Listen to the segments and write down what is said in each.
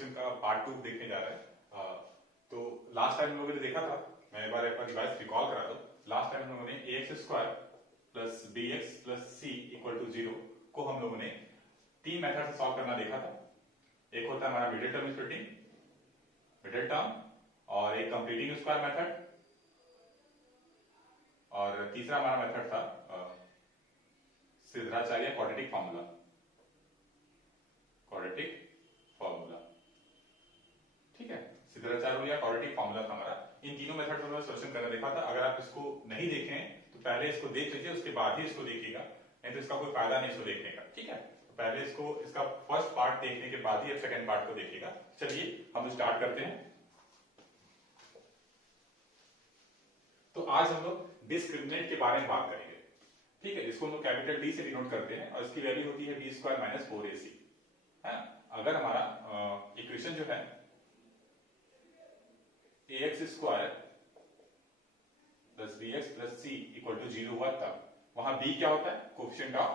Equation का part 2 देखने जा रहे हैं। तो लास्ट टाइम हम लोगों ने देखा था, मैं एक बार एक बार रिवाइज रिकॉल करा दूं। लास्ट टाइम हम लोगों ने ax square plus bx plus c equal to 0 को हम लोगों ने तीन मेथड से सॉल्व करना देखा था। एक होता है हमारा middle term splitting, middle term, और एक कंप्लीटिंग स्क्वायर मेथड, और तीसरा हमारा मेथड था Siddhacharya quadratic formula, quadratic formula. ठीक है, सिद्धाचार्य या क्वाड्रेटिक फार्मूला था हमारा। इन तीनों मेथड में सॉल्यूशन करना देखा था। अगर आप इसको नहीं देखें तो पहले इसको देख लीजिए, उसके बाद ही इसको देखिएगा, नहीं तो इसका कोई फायदा नहीं इसको देखने का। ठीक है, तो पहले इसको इसका फर्स्ट पार्ट देखने के बाद ही आप सेकंड पार्ट को देखिएगा। चलिए हम स्टार्ट करते हैं। तो आज हम लोग डिस्क्रिमिनेंट के बारे में बात करेंगे। ठीक है, इसको हम लोग कैपिटल डी से डिनोट करते हैं और इसकी वैल्यू होती है बी स्क्वायर माइनस 4ac है। अगर हमारा इक्वेशन जो है ax square plus bx plus c equal to 0 हुआ, तब वहां b क्या होता है, कोएफिशिएंट ऑफ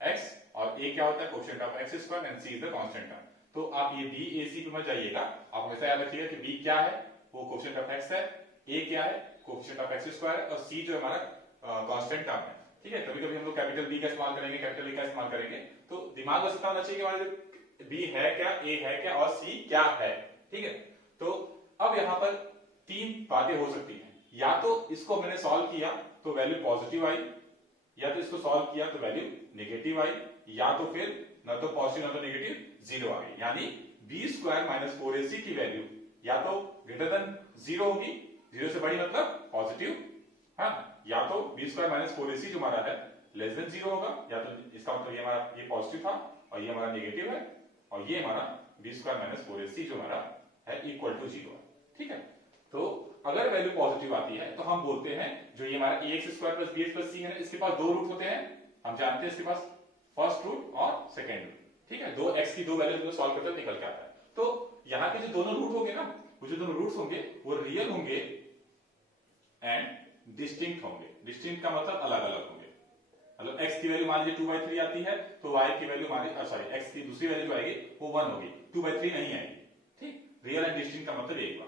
x, और a क्या होता है, coefficient of x square, and c is the constant term. तो आप ये b a c पे मत जाइएगा, आप हमेशा याद रखिएगा कि b क्या है, वो कोएफिशिएंट ऑफ x है, a क्या है, कोएफिशिएंट ऑफ x स्क्वायर, और c जो हमारा कांस्टेंट टर्म है। ठीक है, कभी कभी हम लोग कैपिटल B का इस्तेमाल करेंगे, कैपिटल A का इस्तेमाल करेंगे, तो दिमाग में होना चाहिए कि हमारे B है क्या, A है क्या, और C क्या है। ठीक है, तो अब यहाँ पर तीन बातें हो सकती हैं। या तो इसको मैंने सॉल्व किया तो वैल्यू पॉजिटिव आई, या तो इसको सॉल्व किया तो वैल्यू नेगेटिव आई, या तो फिर न तो पॉजिटिव न तो नेगेटिव 0 आ गई। यानी बी स्क्वायर माइनस 4ac की वैल्यू या तो ग्रेटर देन 0 होगी, 0 से बड़ी मतलब पॉजिटिव, हाँ, या तो बी स्क्वायर माइनस 4ac जो हमारा है लेस देन 0 होगा, या तो इसका मतलब ये हमारा ये पॉजिटिव था और ये हमारा नेगेटिव है, और ये हमारा बी स्क्वायर माइनस 4ac जो हमारा है इक्वल टू 0 है। ठीक है, तो अगर वैल्यू पॉजिटिव आती है तो हम बोलते हैं जो ये हमारा ax square plus bx plus c है, इसके पास दो रूट होते हैं, हम जानते हैं इसके पास फर्स्ट रूट और सेकेंड रूट। ठीक है, दो x की दो वैल्यू सॉल्व करते हैं निकल के आता है। तो यहाँ के जो दोनों रूट होंगे ना, वो जो दोनों रूट्स होंगे वो रियल होंगे एंड डिस्टिंक्ट होंगे। डिस्टिंक्ट का मतलब अलग अलग होंगे। मतलब x की वैल्यू मान लीजिए 2/3 आती है तो y की वैल्यू मान लीजिए सॉरी x की दूसरी वैल्यू जो आएगी वो 1 होगी, 2/3 नहीं आएगी। ठीक, रियल एंड डिस्टिंक्ट का मतलब यही हुआ।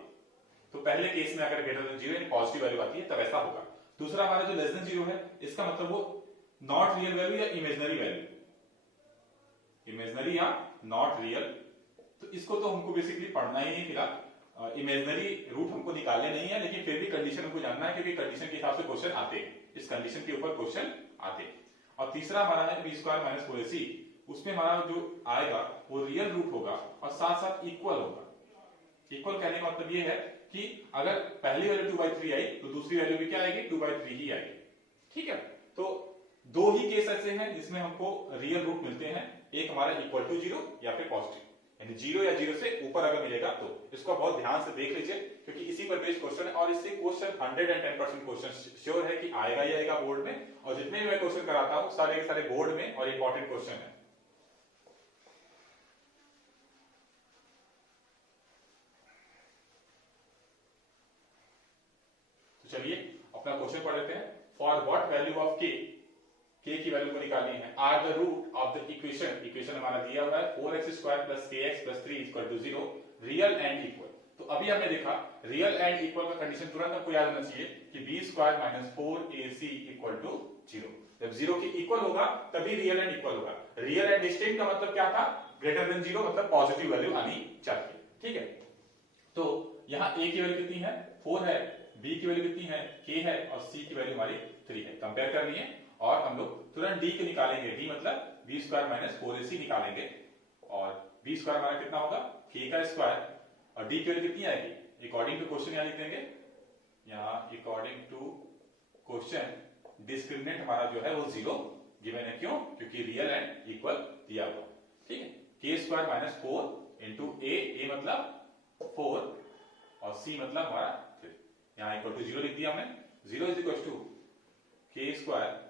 तो पहले केस में अगर ग्रेटर देन 0 यानी पॉजिटिव वैल्यू आती है तब ऐसा होगा। दूसरा हमारा जो लेस देन 0 है, इसका मतलब वो नॉट रियल वैल्यू या इमेजिनरी वैल्यू, इमेजिनरी या नॉट रियल। तो इसको तो हमको बेसिकली पढ़ना ही नहीं, फिलहाल इमेजिनरी रूट हमको निकालने नहीं है, लेकिन फिर भी कंडीशन हमको जानना है क्योंकि कंडीशन के हिसाब से क्वेश्चन आते हैं, इस कंडीशन के ऊपर क्वेश्चन आते हैं। और तीसरा हमारा है बी स्क्वायर माइनस 4ac, उसमें हमारा जो आएगा वो रियल रूट होगा और साथ साथ इक्वल होगा। इक्वल कहने का मतलब ये है कि अगर पहली वैल्यू 2/3 आई तो दूसरी वैल्यू भी क्या आएगी, 2/3 ही आएगी। ठीक है, तो दो ही केस ऐसे हैं जिसमें हमको रियल रूट मिलते हैं, एक हमारा इक्वल टू 0 या फिर पॉजिटिव, यानी 0 या 0 से ऊपर अगर मिलेगा तो। इसको बहुत ध्यान से देख लीजिए क्योंकि इसी पर बेस्ड क्वेश्चन है, और इससे क्वेश्चन 110% क्वेश्चन श्योर है कि आएगा ही आएगा बोर्ड में, और जितने भी मैं क्वेश्चन कराता हूं सारे के सारे बोर्ड में और इंपॉर्टेंट क्वेश्चन है। तो चलिए अपना क्वेश्चन पढ़ लेते हैं। For what value of k की वैल्यू को निकालनी है, are the root of the equation, equation हमारा दिया हुआ है 4x square plus kx plus 3 equal to 0, real and equal. तो अभी हमने देखा रियल एंड इक्वल का कंडीशन तुरंत आपको याद रहना चाहिए कि b square minus 4ac equal to 0। जब 0 के इक्वल होगा तभी रियल एंड इक्वल होगा। रियल एंड डिस्टिंक्ट का मतलब क्या था, ग्रेटर देन 0 मतलब पॉजिटिव वैल्यू आनी चाहिए। ठीक है, तो यहाँ a की वैल्यू कितनी है, 4 है, b की वैल्यू कितनी है, k है, और c की वैल्यू हमारी 3 है। कंपेयर करनी है और हम लोग तुरंत d को निकालेंगे, d मतलब b स्क्वायर माइनस 4ac निकालेंगे, और b स्क्वायर हमारा कितना होगा, k का स्क्वायर, और d की वैल्यू कितनी आएगी अकॉर्डिंग टू क्वेश्चन, यहाँ लिख देंगे, यहाँ अकॉर्डिंग टू क्वेश्चन डिस्क्रिमिनेंट हमारा जो है वो 0 गिवन है। क्यों, क्योंकि रियल एंड इक्वल दिया हुआ। ठीक है, k square minus 4 into a मतलब 4 और c मतलब हमारा 3, यहाँ इक्वल टू 0 लिख दिया हमने। 0 is equal to k square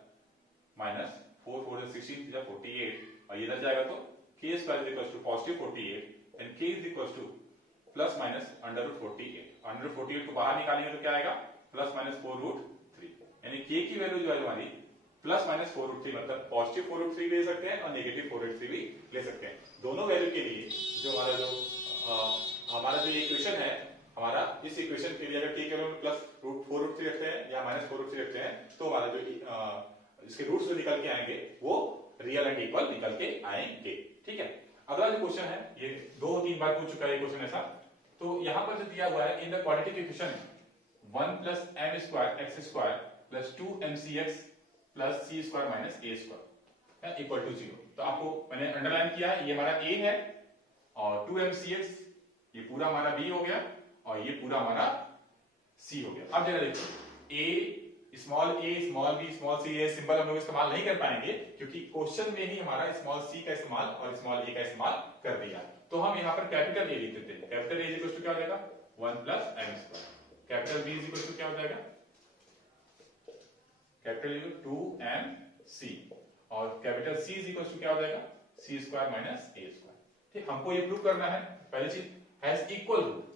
minus 4 4 16 48, और ये इधर जाएगा तो k square is equal to positive 48 and k is equal to plus minus under root 48। Under root 48 को बाहर निकालेंगे तो क्या आएगा, प्लस माइनस 4 रूट 3, यानी k की वैल्यू जो है हमारी प्लस माइनस 4 रूट 3 मतलब पॉजिटिव 4 रूट 3 ले सकते हैं और नेगेटिव 4 रूट 3 भी ले सकते हैं। दोनों वैल्यू के लिए जो हमारा जो हमारा जो इक्वेशन है, हमारा इस इक्वेशन के लिए अगर के वैल्यू प्लस रूट 4 रूट 3 रखते हैं या माइनस 4 रूट 3 रखते हैं, तो हमारा जो इसके रूट्स जो निकल के आएंगे वो रियल एंड इक्वल निकल के आएंगे। ठीक है, अगला जो क्वेश्चन है, ये 2-3 बार पूछ चुका है क्वेश्चन ऐसा। तो यहाँ पर जो दिया हुआ है, in the quadratic equation 1 plus M square X square plus 2mcx plus C square minus A square equal to 0। तो आपको मैंने अंडरलाइन किया है, ये हमारा a है और 2mcx ये पूरा हमारा b हो गया और ये पूरा हमारा c हो गया। अब जरा देखो, a small b small c, ये सिंबल हम लोग इस्तेमाल नहीं कर पाएंगे क्योंकि क्वेश्चन में ही हमारा स्मॉल c का इस्तेमाल और स्मॉल a का इस्तेमाल कर दिया। तो हम यहाँ पर कैपिटल A लिख देते हैं। कैपिटल A इक्वल टू क्या हो जाएगा 1 plus m square. Capital B equal to क्या हो जाएगा, कैपिटल A 2mc और कैपिटल C इक्वल टू क्या हो जाएगा c square minus a square. ठीक, हमको ये प्रूव करना है। पहली चीज has equal root.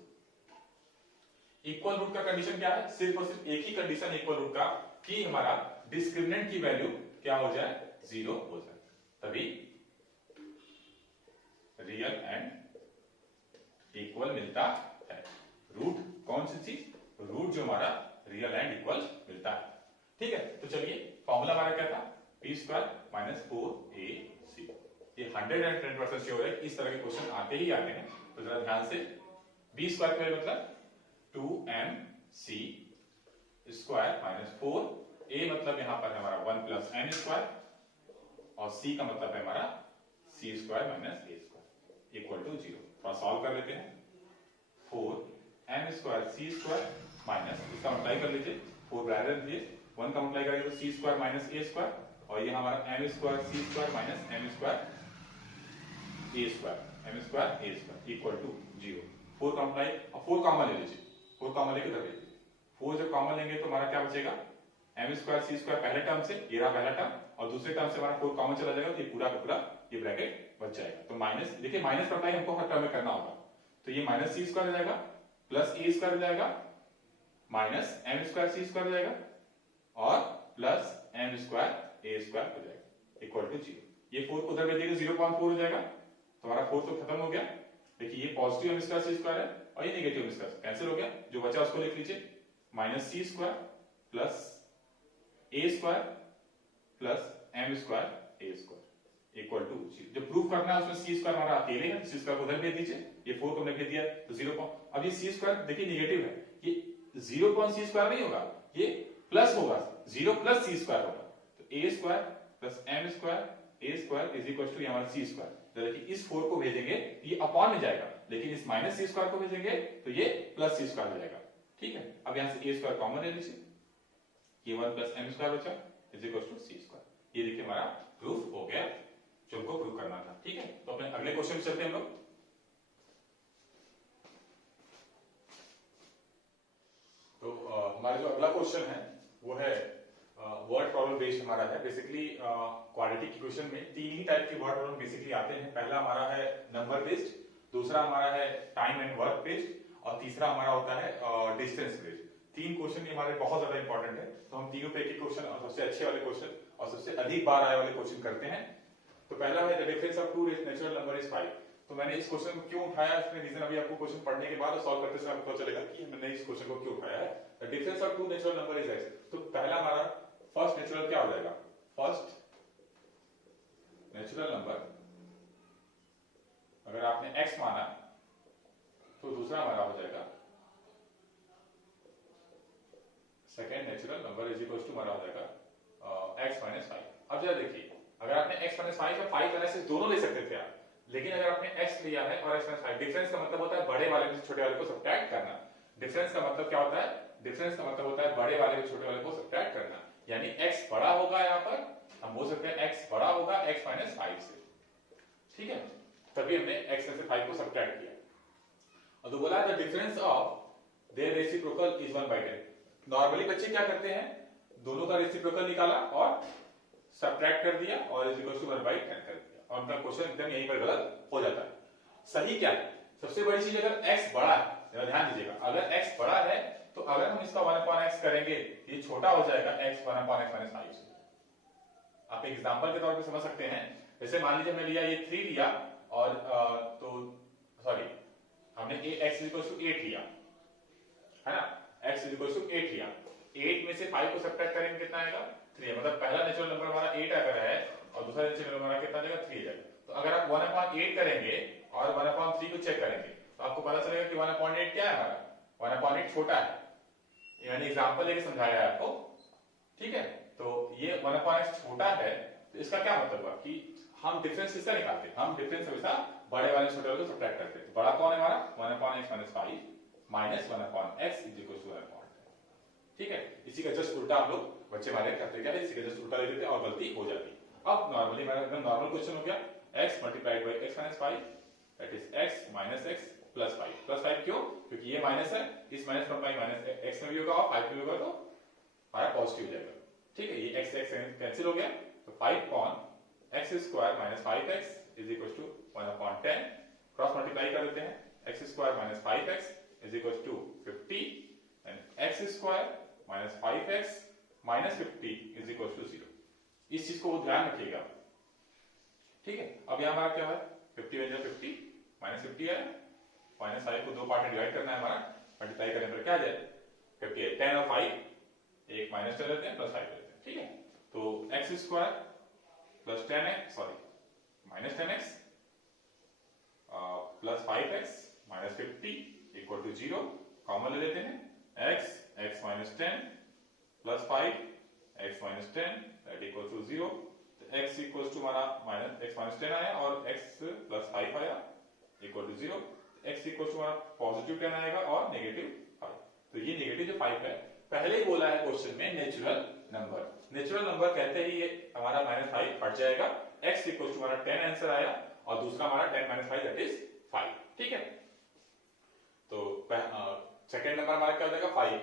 Equal root का कंडीशन क्या है, सिर्फ और सिर्फ एक ही कंडीशन इक्वल रूट का, कि हमारा डिस्क्रिमिनेंट की वैल्यू क्या हो जाए 0 हो जाए, तभी रियल एंड इक्वल मिलता है। रूट कौन सी चीज, रूट जो हमारा रियल एंड इक्वल मिलता है। ठीक है, तो चलिए फॉर्मूला हमारा क्या था, p स्क्वायर माइनस 4ac। ये 110% श्योर है, इस तरह के क्वेश्चन आते ही आते हैं। तो जरा ध्यान से, b स्क्वायर का मतलब 2mc स्क्वायर माइनस 4, a मतलब यहां पर है हमारा 1 प्लस m स्क्वायर और c का मतलब है हमारा c square minus a square equal to 0। थोड़ा सॉल्व कर लेते हैं। 4m square c square minus, इसका मल्टीप्लाई कर लीजिए, 4 ब्रैकेट दीजिए, 1 का मल्टीप्लाई करेंगे तो c square minus a square और ये हमारा m square c square minus m square a square m square a square equal to 0। 4 का मल्टीप्लाई, अब 4 कॉमन ले लीजिए, 4 कॉमन लेके रख लीजिए। 4 जब कॉमन लेंगे तो हमारा क्या बचेगा, m स्क्वायर c स्क्वायर पहले टर्म से, ये रहा पहला टर्म, और दूसरे टर्म से हमारा 4 कॉमन चला जाएगा तो ये पूरा का पूरा ये ब्रैकेट बच जाएगा। तो माइनस, देखिए माइनस का अप्लाई हमको हर टर्म में करना होगा, तो ये माइनस c स्क्वायर हो जाएगा प्लस a स्क्वायर हो जाएगा minus m square c square हो जाएगा और plus m square a square हो जाएगा इक्वल टू 0। ये 4 को उधर भेज देंगे 0.4 हो जाएगा, तो हमारा 4 तो खत्म हो गया। देखिए ये positive m square c square है और ये नेगेटिव m स्क्वायर कैंसिल हो गया, जो बचा उसको लिख लीजिए, minus c square plus a square plus m square a square equal to 0। जो प्रूफ करना है उसमें c स्क्वायर हमारा अकेले है, c स्क्वायर को उधर भेज दीजिए, ये 4 को हमने भेज दिया तो 0। अब ये c स्क्वायर देखिए नेगेटिव है, ये 0.c स्क्वायर नहीं होगा, ये प्लस होगा, 0 प्लस c स्क्वायर होगा। तो a square plus m square a square is equal to हमारा c स्क्वायर। देखिए इस 4 को भेजेंगे ये अपॉन में जाएगा, लेकिन इस माइनस c स्क्वायर को भेजेंगे तो ये प्लस c स्क्वायर हो जाएगा। ठीक है, अब यहां से a स्क्वायर कॉमन ले लीजिए, ये 1 प्लस m स्क्वायर बचा is equal to c square. ये देखिए हमारा प्रूफ हो गया जो हमको प्रूफ करना था। ठीक है, तो अपने अगले क्वेश्चन पे चलते हैं हम लोग। तो हमारा जो अगला क्वेश्चन है वो है वर्ड प्रॉब्लम बेस्ड हमारा है। बेसिकली क्वाड्रेटिक इक्वेशन में 3 ही टाइप के वर्ड प्रॉब्लम बेसिकली आते हैं। पहला हमारा है नंबर बेस्ड, दूसरा हमारा है टाइम एंड वर्क बेस्ड और तीसरा हमारा होता है डिस्टेंस बेस्ड। 3 क्वेश्चन हमारे बहुत ज्यादा इंपॉर्टेंट है, तो हम तीनों पे एक क्वेश्चन और सबसे अच्छे वाले क्वेश्चन और सबसे अधिक बार आए वाले क्वेश्चन करते हैं। तो पहला है the difference of two natural number is 5। तो मैंने इस क्वेश्चन को क्यों उठाया, इसमें रीजन अभी आपको क्वेश्चन पढ़ने के बाद और सॉल्व करते समय आपको पता चलेगा कि मैंने इस क्वेश्चन को क्यों उठाया है। The difference of two natural number is x। तो पहला हमारा फर्स्ट नेचुरल क्या हो जाएगा, फर्स्ट नेचुरल नंबर अगर आपने x माना तो दूसरा हमारा हो जाएगा second natural number is equal to हमारा हो जाएगा x माइनस 5। अब जरा देखिए, अगर आपने x माइनस 5 और 5 तरह से दोनों ले सकते थे आप, लेकिन अगर आपने x लिया है और x माइनस 5, डिफरेंस का मतलब होता है बड़े वाले में से छोटे वाले को सब्ट्रैक्ट करना। डिफरेंस का मतलब क्या होता है, डिफरेंस का मतलब होता है बड़े वाले में छोटे वाले को सब्ट्रैक्ट करना, यानी x बड़ा होगा, यहाँ पर हम बोल सकते हैं x बड़ा होगा x माइनस 5 से। ठीक है, तभी हमने x में से 5 को सब्ट्रैक्ट किया। और तो बोला the difference of their reciprocal is 1/10। Normally बच्चे क्या करते हैं, दोनों का रेसिप्रोकल निकाला और सब्ट्रैक्ट कर दिया और इज इक्वल टू 1/10 कर दिया, और उनका क्वेश्चन एकदम यहीं पर गलत हो जाता है। सही क्या है, सबसे बड़ी चीज अगर x बड़ा है, ध्यान दीजिएगा, अगर x बड़ा है तो अगर हम इसका 1/x करेंगे ये छोटा हो जाएगा x 1/x माइनस 5 से। आप एक एग्जांपल के तौर पे समझ सकते हैं, जैसे मान लीजिए मैं लिया ये 3 लिया और तो सॉरी हमने x इज इक्वल टू 8 लिया है ना, x इज इक्वल टू 8 लिया, 8 में से 5 को सब्ट्रैक्ट करेंगे कितना आएगा 3, मतलब पहला नेचुरल नंबर हमारा 8 अगर है और दूसरा नेचुरल नंबर हमारा कितना आएगा 3 जाएगा। तो अगर आप 1/8 करेंगे और 1/3 को चेक करेंगे तो आपको पता चलेगा कि 1/8 क्या है हमारा, 1/8 छोटा है, ये मैंने एग्जांपल लेके समझाया है आपको, ठीक है। तो ये 1/x छोटा है, तो इसका क्या मतलब हुआ कि हम डिफरेंस किसका निकालते हैं, हम डिफरेंस हमेशा बड़े वाले छोटे वाले को सब्ट्रैक्ट करते हैं। बड़ा कौन है हमारा 1/x - 5 minus 1/x is equal to 1/10, ठीक है। इसी का जस्ट उल्टा आप लोग बच्चे हमारे करते क्या है, इसी का जस्ट उल्टा ले लेते हैं और गलती हो जाती है। अब नॉर्मली हमारा एकदम नॉर्मल क्वेश्चन हो गया, x multiplied by x - 5 that is x - x plus 5, plus 5 क्यों, क्योंकि ये माइनस है, इस माइनस पर माइनस x में भी होगा और 5 में भी होगा तो हमारा पॉजिटिव हो जाएगा, ठीक है। ये x कैंसिल हो गया, तो 5 कॉन x square minus 5x is equal to 1/10, cross multiply कर देते हैं, x square minus 5x is equal to 50 and x square minus 5x minus 50 is equal to 0। इस चीज को ध्यान रखिएगा, ठीक है। अब यहां हमारा क्या है 50 बन जाए 50 माइनस 50 है, माइनस 5 को दो पार्ट में डिवाइड करना है हमारा, मल्टीप्लाई करने पर क्या आ जाए 50 10 और 5 एक माइनस कर लेते हैं प्लस 5 लेते हैं, ठीक है। तो x square plus 10x sorry minus 10x plus 5x minus 50 equal to 0, common ले लेते हैं x minus 10 plus 5 x minus 10 that equal to 0, तो x इक्वल टू हमारा माइनस x माइनस 10 आया और x प्लस 5 आया equal to 0, x equal to हमारा positive 10 आएगा और नेगेटिव 5। तो ये नेगेटिव जो 5 है पहले ही बोला है क्वेश्चन में नेचुरल नंबर, नेचुरल नंबर कहते ही ये हमारा -5 हट जाएगा, x इक्वल टू हमारा 10 आंसर आया और दूसरा हमारा 10 - 5 दैट इज 5, ठीक है। तो सेकंड नंबर हमारा क्या हो जाएगा 5,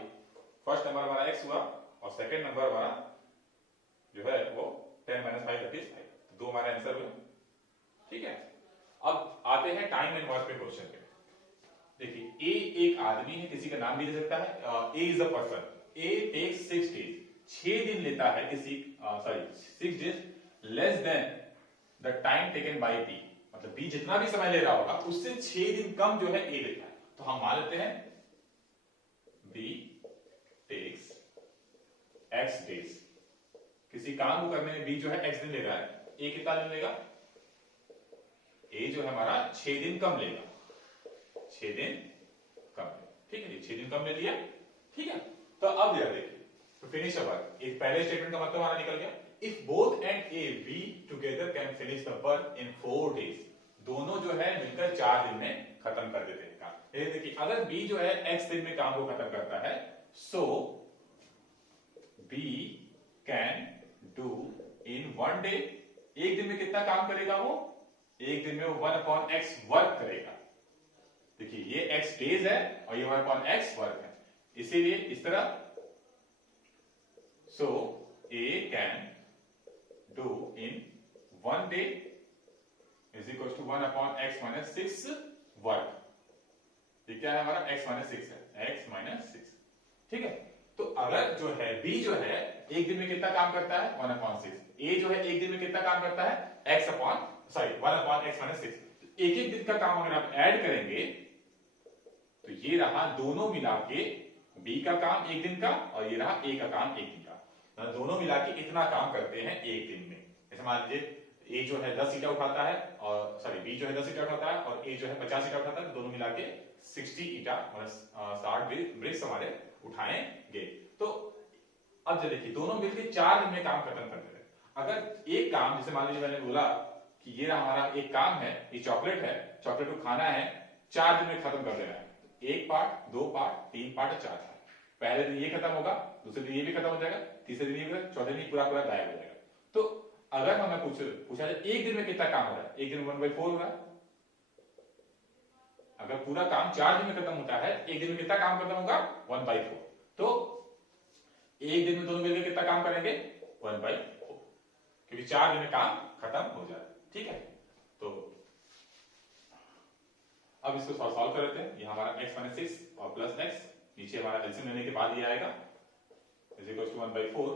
फर्स्ट नंबर हमारा x हुआ और सेकंड नंबर हमारा जो है वो 10 - 5 दैट इज 5, तो दो हमारे आंसर हुए, ठीक है। अब आते हैं टाइम एंड वर्क पे क्वेश्चन पे। देखिए ए एक आदमी है, किसी का नाम भी दे सकता है, A is a person, A takes 6 days, 6 दिन लेता है किसी sorry 6 days less than the time taken by B, मतलब बी जितना भी समय ले रहा होगा उससे 6 दिन कम जो है ए लेता है। तो हम मान लेते हैं बी टेक्स x डेज, किसी काम को करने में बी जो है x दिन ले रहा है, ए कितना दिन लेगा, ए जो है हमारा 6 दिन कम लेगा, 6 दिन कम, ठीक है, 6 दिन कम ले लिया, ठीक है। तो अब जरा देखिए तो फिनिश वर्क, एक पहले स्टेटमेंट का मतलब हमारा निकल गया, if both and A be together can finish the work in 4 days, दोनों जो है मिलकर 4 दिन में खत्म कर देते हैं काम। ये देखिए अगर बी जो है x दिन में काम को खत्म करता है, so B can do in 1 day, एक दिन में कितना काम करेगा वो, एक दिन में वो 1/x वर्क करेगा। देखिए ये x डेज है और ये 1/x वर्क है, इसीलिए इस तरह so a can do in 1 day is equal to 1/x - 6 work, ये क्या है हमारा x - 6 है, x - 6, ठीक है। तो अगर जो है b जो है एक दिन में कितना काम करता है 1/6, a जो है एक दिन में कितना काम करता है 1/x - 6, एक एक दिन का काम अगर आप ऐड करेंगे तो ये रहा दोनों मिला के बी का काम एक दिन का और ये रहा ए का काम एक दिन का, दोनों मिला के इतना काम करते हैं एक दिन में। जैसे मान लीजिए ए जो है 10 ईटा उठाता है और सॉरी बी जो है 10 ईटा उठाता है और ए जो है 50 ईटा उठाता है, तो दोनों मिला के 60 ईटा मतलब 60 ब्रिक्स हमारे उठाएंगे। तो अब जो देखिए दोनों मिलकर 4 दिन में काम खत्म कर देते हैं। अगर एक काम जैसे मान लीजिए मैंने बोला कि ये हमारा एक काम है, ये चॉकलेट है, चॉकलेट को खाना है 4 दिन में खत्म कर देना है, एक पार्ट, 2 पार्ट, 3 पार्ट, 4 पार्ट, पहले दिन ये खत्म होगा, दूसरे दिन ये भी खत्म हो जाएगा, तीसरे दिन ये भी, चौथे दिन पूरा पूरा गायब हो जाएगा। तो अगर हमें पूछा जाए एक दिन में कितना काम हो रहा है, एक दिन में 1/4 हो रहा है, अगर पूरा काम 4 दिन में खत्म होता है, एक दिन में कितना काम खत्म होगा 1/4, तो एक दिन में दोनों मिलकर कितना काम करेंगे 1/4, क्योंकि 4 दिन में काम खत्म हो जाए, ठीक है। तो अब इसको सॉल्व कर लेते हैं, यहां हमारा x - 6 और प्लस x, नीचे हमारा एलसीएम लेने के बाद ये आएगा इज इक्वल टू 1/4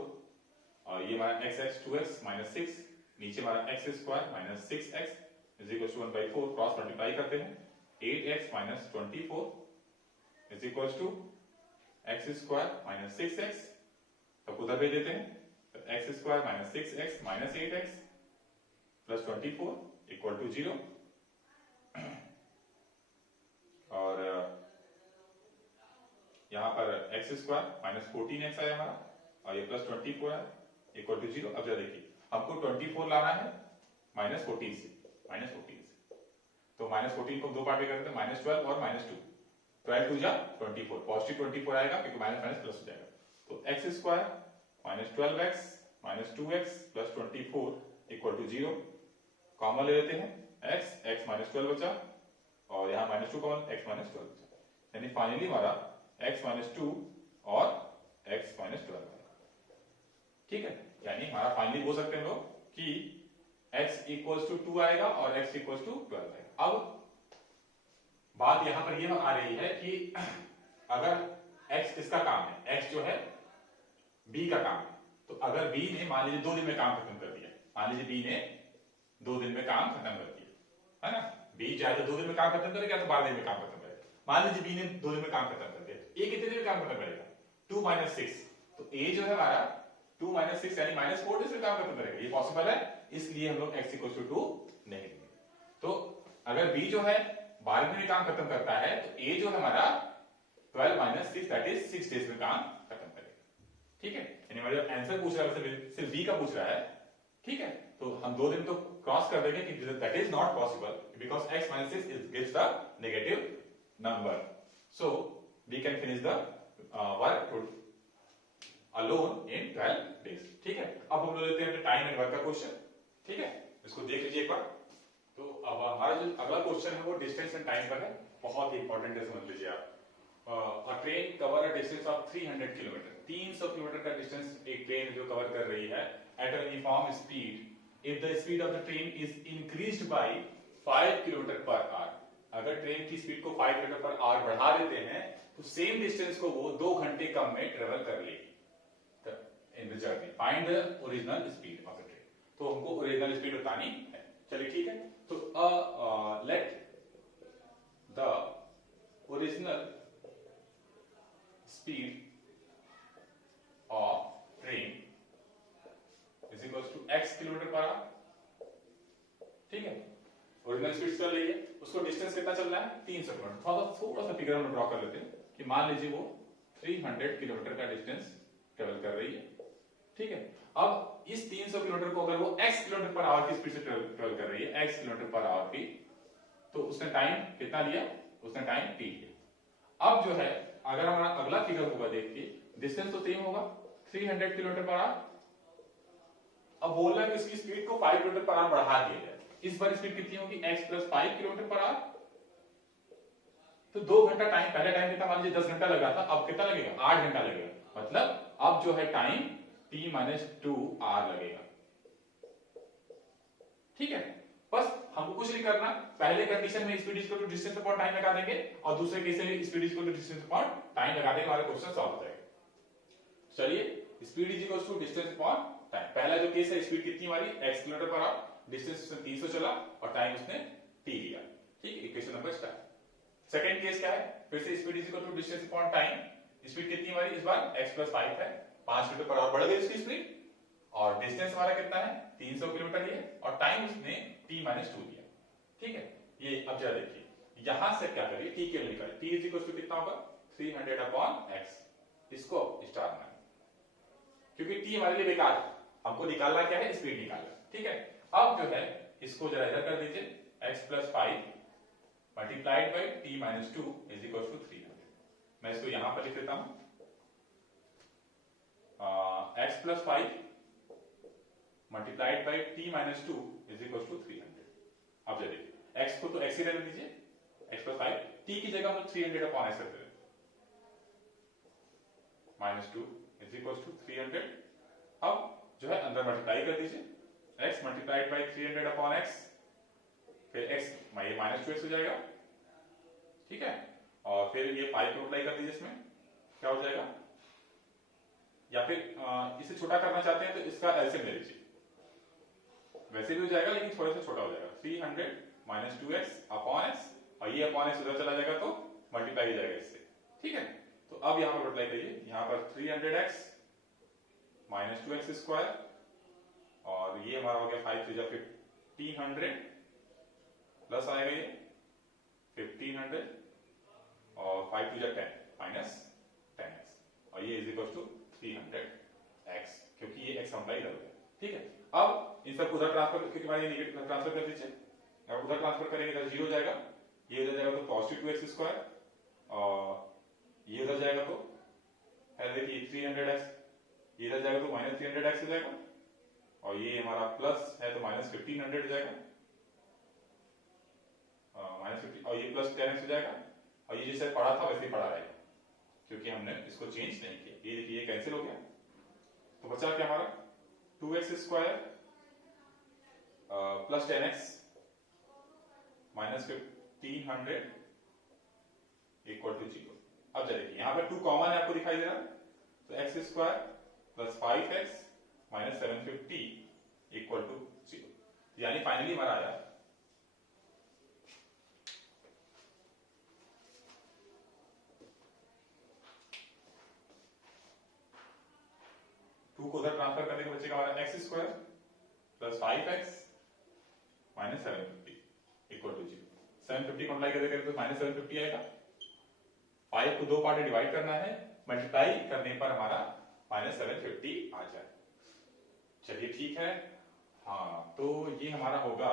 और ये हमारा x 2x - 6, नीचे हमारा x² - 6x is equal to 1/4, cross multiply करते हैं, 8x minus 24 is equal to x square minus 6x, तो उधर भेज देते हैं, तो x square minus 6x minus 8x plus 24 equal to 0, और यहां पर एक्स स्क्वायर माइनस 14x आया हमारा, और ये प्लस 24 है इक्वल टू 0। अब जरा देखिए, हमको 24 लाना है माइनस 14 से, तो माइनस 14 को दो पार्ट में करते हैं, माइनस 12 और माइनस 2, 12 टू जा 24, पॉजिटिव 24 आएगा क्योंकि माइनस माइनस प्लस हो जाएगा, तो x square minus 12x minus 2x plus 24 equal to 0, common ले लेते हैं, x माइनस 12 बचा, और यहाँ माइनस 2 कॉमन, x माइनस 12 बचा, यानी फाइनली हमारा x माइनस 2 और x माइनस 12 है। ठीक है, यानी हमारा फाइनली बोल सकते हैं लोग कि x इक्वल्स टू 2 आएगा और x इक्वल्स टू 12 आएगा। अब बात यहां पर यह आ रही है कि अगर x किसका काम है, x जो है b का काम है, तो अगर b ने मान लीजिए 2 दिन में काम खत्म कर दिया, मान लीजिए b ने 2 दिन में काम खत्म कर दिया, है ना, b चाहे तो 2 दिन में काम खत्म करेगा तो 12 दिन में काम खत्म करेगा, मान लीजिए b ने 2 दिन में काम खत्म कर दिया, a कितने दिन में काम खत्म करेगा, 2 माइनस 6, तो a जो है हमारा 2 माइनस 6 यानी माइनस 4 दिन में काम खत्म करेगा, ये पॉसिबल है, इसलिए हम लोग x इक्वल टू 2 नहीं लेंगे। तो अगर b जो है 12 दिन में काम खत्म करता है, तो a जो है हमारा 12 माइनस 6 दैट इज 6 डेज में काम खत्म करेगा। ठीक है, यानी हमारा जो आंसर पूछ रहा है सिर्फ b का पूछ रहा है। ठीक है, तो हम 2 दिन तो क्रॉस कर देंगे कि that is not possible because x minus 6 gives the negative number, so we can finish the work alone in 12 days. ठीक है, अब हम लेते हैं टाइम एंड वर्क का क्वेश्चन। ठीक है, इसको देख लीजिए एक बार। तो अब हमारा जो अगला क्वेश्चन है वो डिस्टेंस एंड टाइम पर है, बहुत ही इंपॉर्टेंट है, समझ लीजिए आप। अ train cover a distance of 300 kilometre, 300 kilometre का डिस्टेंस एक ट्रेन जो कवर कर रही है at a uniform speed if the speed of the train is increased by 5 kilometre per our. अगर ट्रेन की स्पीड को 5 किलोमीटर पर आवर बढ़ा देते हैं तो सेम डिस्टेंस को वो 2 घंटे कम में ट्रेवल कर लेगी in the journey. Find the original speed of the train, तो हमको ओरिजिनल स्पीड बतानी है। चलिए ठीक है, तो let the original speed of train is equal to x kilometre per hour. ठीक है, ओरिजिनल स्पीड चल रही है, उसको डिस्टेंस कितना चल रहा है, 300 किलोमीटर। थोड़ा सा फिगर हम ड्रॉ कर लेते हैं कि मान लीजिए वो 300 किलोमीटर का डिस्टेंस ट्रेवल कर रही है। ठीक है, अब इस 300 किलोमीटर को अगर वो x किलोमीटर पर आवर की स्पीड से ट्रेवल कर रही है, x किलोमीटर पर आवर की, तो उसने टाइम कितना लिया, उसने टाइम t लिया। अब जो है अगर हमारा अगला फिगर होगा, देखिए डिस्टेंस तो सेम होगा 300 किलोमीटर पर आवर, अब बोल रहा है कि इसकी स्पीड को 5 किलोमीटर पर आवर बढ़ा दिया जाए। इस बार स्पीड कितनी होगी, x plus 5 kilometre per our, तो 2 घंटा टाइम, पहले टाइम कितना मान लीजिए 10 घंटा लगा था, अब कितना लगेगा, 8 घंटा लगेगा, मतलब अब जो है टाइम t माइनस 2 आर लगेगा। ठीक है, बस हमको कुछ नहीं करना, पहले कंडीशन में speed equal to distance upon time लगा देंगे और दूसरे केस में speed equal to distance upon time लगा देंगे, हमारा क्वेश्चन सॉल्व हो जाएगा। चलिए, speed is equal to distance upon time, पहला जो केस है स्पीड कितनी हमारी x kilometre per hour, distance उसने 300 चला और टाइम उसने t लिया। ठीक है, equation number start. Second case क्या है, फिर से speed is equal to distance upon time, speed कितनी हमारी इस बार x प्लस 5 है, 5 किलोमीटर पर आवर बढ़ गई इसकी स्पीड, और डिस्टेंस हमारा कितना है 300 किलोमीटर ही है, और टाइम उसने t माइनस 2 दिया। ठीक है, ये अब जरा देखिए यहां से क्या करिए, t के लिए निकालिए, t इज इक्वल टू कितना होगा 300 अपॉन x, इसको स्टार मानिए क्योंकि t हमारे लिए बेकार है, हमको निकालना क्या है, स्पीड निकालना। ठीक है, अब जो है इसको जरा इधर कर दीजिए, x plus 5 multiplied by t minus 2 is equal to 300। मैं इसको यहां पर लिख देता हूं, x plus 5 multiplied by t minus 2 is equal to 300। अब जरा देखिए x को तो x ही रहने दीजिए, x प्लस 5, t की जगह हम 300 अपॉन x रखते हैं, माइनस 2 इज इक्वल टू 300। अब जो है अंदर मल्टीप्लाई कर दीजिए, x multiplied by 300 upon x, फिर x ये माइनस 2x हो जाएगा। ठीक है, और फिर ये 5 को अप्लाई कर दीजिए, इसमें क्या हो जाएगा, या फिर इसे छोटा करना चाहते हैं तो इसका एलसीएम ले लीजिए, वैसे भी हो जाएगा लेकिन थोड़ा सा छोटा हो जाएगा, 300 माइनस 2x अपॉन x और ये अपॉन एक्स उधर चला जाएगा तो मल्टीप्लाई हो जाएगा इससे, ठीक है। तो अब यहाँ पर मल्टीप्लाई करिए, यहाँ पर 300x माइनस 2x स्क्वायर, और ये हमारा हो गया 5 3 जा 1500 प्लस आएगा ये 1500 और 5 2 जा 10 माइनस 10x, और ये इज इक्वल टू 300x, क्योंकि ये x मल्टीप्लाई इधर हो गया, ठीक है। अब इन सब उधर ट्रांसफर के बाद ये नेगेटिव ट्रांसफर कर दीजिए, अब उधर ट्रांसफर करेंगे तो 0 हो जाएगा, ये उधर जाएगा तो पॉजिटिव 2x स्क्वायर, और ये उधर जाएगा तो देखिए 300x, ये इधर जाएगा तो माइनस 300x हो जाएगा, और ये हमारा प्लस है तो माइनस 1500 हो जाएगा, माइनस 50, और ये प्लस 10x हो जाएगा, और ये जैसे पढ़ा था वैसे ही पढ़ा रहेगा, क्योंकि हमने इसको चेंज नहीं किया। ये देखिए ये कैंसिल हो गया, तो बचा क्या हमारा 2x square plus 10x minus 1500 equal to 0। अब देखिए यहाँ पर 2 कॉमन है, आपको दिखाई दे रहा है, तो x square plus 5x minus 750 equal to 0, यानी फाइनली हमारा आया 2 को उधर ट्रांसफर करने के बचेगा हमारा x square plus 5x minus 750 equal to 0। 750 multiply करेंगे तो माइनस 750 आएगा, 5 को 2 पार्ट में डिवाइड करना है, मल्टीप्लाई करने पर हमारा माइनस 750 आ जाए। चलिए ठीक है, हाँ तो ये हमारा होगा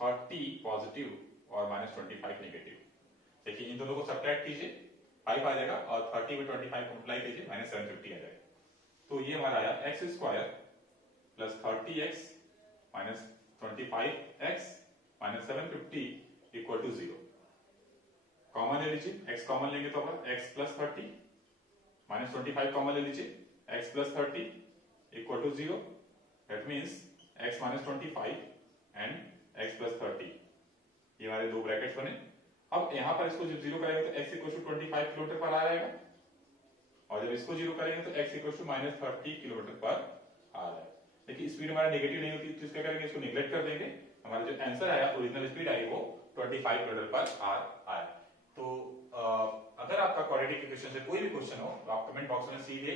30 पॉजिटिव और माइनस 25 नेगेटिव। देखिए इन दोनों को सब्ट्रैक्ट कीजिए, 5 आ जाएगा, और 30 में 25 मल्टीप्लाई कीजिए, माइनस 750 आ जाएगा। तो ये हमारा आया x square plus 30x minus 25x minus 750 equal to 0। Common ले लीजिए, x कॉमन लेंगे तो अपन x प्लस 30 माइनस 25 कॉमन ले लीजिए, x plus 30 equal to 0। That means x minus 25 and x plus 30, ये हमारे दो ब्रैकेट्स बने। अब यहां पर इसको जब 0 करेंगे तो x इक्वल टू 25 किलोमीटर पर आ जाएगा, और जब इसको 0 करेंगे तो x equal to minus 30 kilometre पर आ जाएगा। देखिए स्पीड हमारा नेगेटिव नहीं होती, तो इसका करेंगे, इसको नेग्लेक्ट कर देंगे, हमारा जो आंसर आया ओरिजिनल स्पीड आई वो 25 किलोमीटर पर आया। तो अगर आपका क्वाड्रेटिक इक्वेशन से कोई भी क्वेश्चन हो तो आप कमेंट बॉक्स में सीधे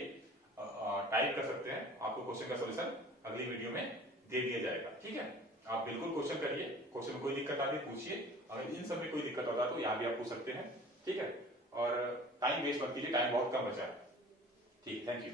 टाइप कर सकते हैं, आपको क्वेश्चन का सॉल्यूशन अगली वीडियो में दे दिया जाएगा, ठीक है। आप बिल्कुल क्वेश्चन करिए, क्वेश्चन में कोई दिक्कत आती है पूछिए, अगर इन सब में कोई दिक्कत आता है तो यहाँ भी आप पूछ सकते हैं, ठीक है। और टाइम वेस्ट मत कीजिए, टाइम बहुत कम बचा है, ठीक, थैंक यू।